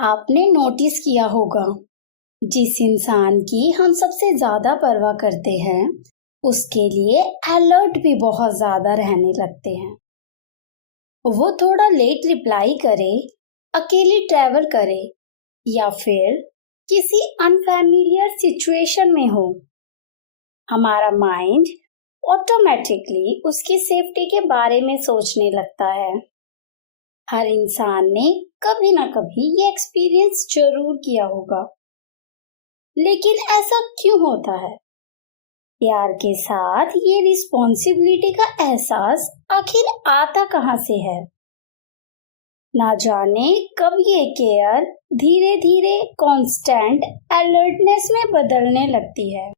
आपने नोटिस किया होगा, जिस इंसान की हम सबसे ज्यादा परवाह करते हैं, उसके लिए अलर्ट भी बहुत ज्यादा रहने लगते हैं। वो थोड़ा लेट रिप्लाई करे, अकेली ट्रैवल करे या फिर किसी अनफैमिलियर सिचुएशन में हो, हमारा माइंड ऑटोमेटिकली उसकी सेफ्टी के बारे में सोचने लगता है। हर इंसान ने कभी ना कभी ये एक्सपीरियंस जरूर किया होगा। लेकिन ऐसा क्यों होता है? प्यार के साथ ये रिस्पॉन्सिबिलिटी का एहसास आखिर आता कहाँ से है? ना जाने कब ये केयर धीरे धीरे कांस्टेंट अलर्टनेस में बदलने लगती है।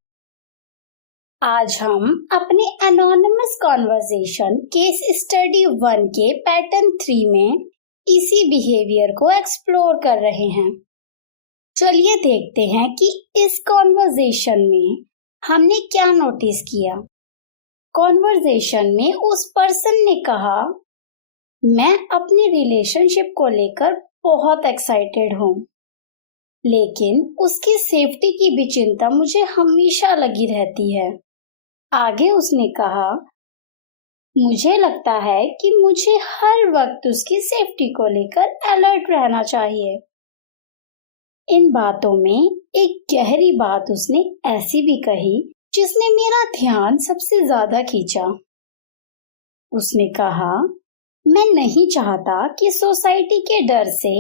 आज हम अपने एनोनिमस कॉन्वर्सेशन केस स्टडी 1 के पैटर्न 3 में इसी बिहेवियर को एक्सप्लोर कर रहे हैं। चलिए देखते हैं कि इस कॉन्वर्सेशन में हमने क्या नोटिस किया। कॉन्वर्सेशन में उस पर्सन ने कहा, मैं अपनी रिलेशनशिप को लेकर बहुत एक्साइटेड हूँ, लेकिन उसकी सेफ्टी की भी चिंता मुझे हमेशा लगी रहती है। आगे उसने कहा, मुझे लगता है कि मुझे हर वक्त उसकी सेफ्टी को लेकर अलर्ट रहना चाहिए। इन बातों में एक गहरी बात उसने ऐसी भी कही जिसने मेरा ध्यान सबसे ज्यादा खींचा। उसने कहा, मैं नहीं चाहता कि सोसाइटी के डर से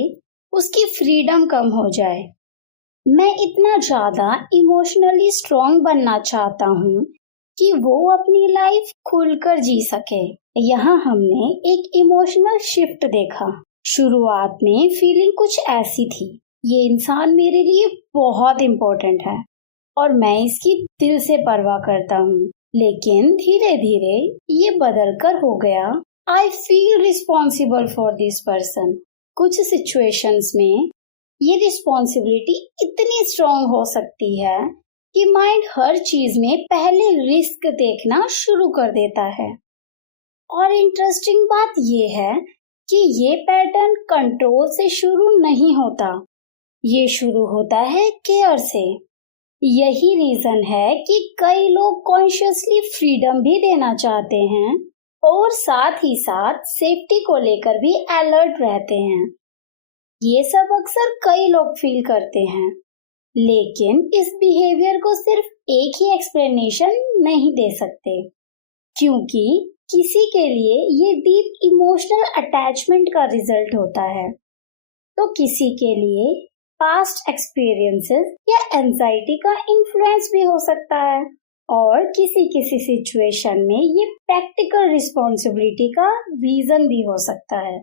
उसकी फ्रीडम कम हो जाए। मैं इतना ज्यादा इमोशनली स्ट्रॉन्ग बनना चाहता हूँ कि वो अपनी लाइफ खुलकर जी सके। यहाँ हमने एक इमोशनल शिफ्ट देखा। शुरुआत में फीलिंग कुछ ऐसी थी, ये इंसान मेरे लिए बहुत इम्पोर्टेंट है और मैं इसकी दिल से परवाह करता हूँ। लेकिन धीरे धीरे ये बदलकर हो गया, I feel responsible for this person. कुछ सिचुएशंस में ये रिस्पॉन्सिबिलिटी इतनी स्ट्रॉन्ग हो सकती है कि माइंड हर चीज में पहले रिस्क देखना शुरू कर देता है। और इंटरेस्टिंग बात ये है कि ये पैटर्न कंट्रोल से शुरू नहीं होता, ये शुरू होता है केयर से। यही रीजन है कि कई लोग कॉन्शियसली फ्रीडम भी देना चाहते हैं और साथ ही साथ सेफ्टी को लेकर भी अलर्ट रहते हैं। ये सब अक्सर कई लोग फील करते हैं, लेकिन इस बिहेवियर को सिर्फ एक ही एक्सप्लेनेशन नहीं दे सकते, क्योंकि किसी के लिए ये डीप इमोशनल अटैचमेंट का रिजल्ट होता है, तो किसी के लिए पास्ट एक्सपीरियंसेस या एंजाइटी का इन्फ्लुएंस भी हो सकता है, और किसी किसी सिचुएशन में ये प्रैक्टिकल रिस्पॉन्सिबिलिटी का रीजन भी हो सकता है।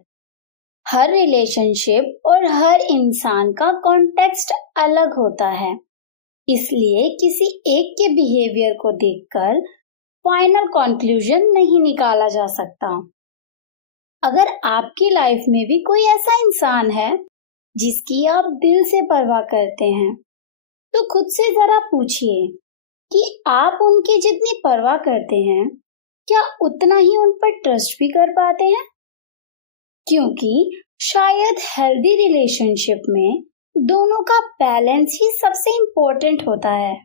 हर रिलेशनशिप और हर इंसान का कॉन्टेक्स्ट अलग होता है, इसलिए किसी एक के बिहेवियर को देखकर फाइनल कंक्लूजन नहीं निकाला जा सकता। अगर आपकी लाइफ में भी कोई ऐसा इंसान है जिसकी आप दिल से परवाह करते हैं, तो खुद से जरा पूछिए कि आप उनकी जितनी परवाह करते हैं, क्या उतना ही उन पर ट्रस्ट भी कर पाते हैं? क्योंकि शायद हेल्दी रिलेशनशिप में दोनों का बैलेंस ही सबसे इम्पोर्टेंट होता है।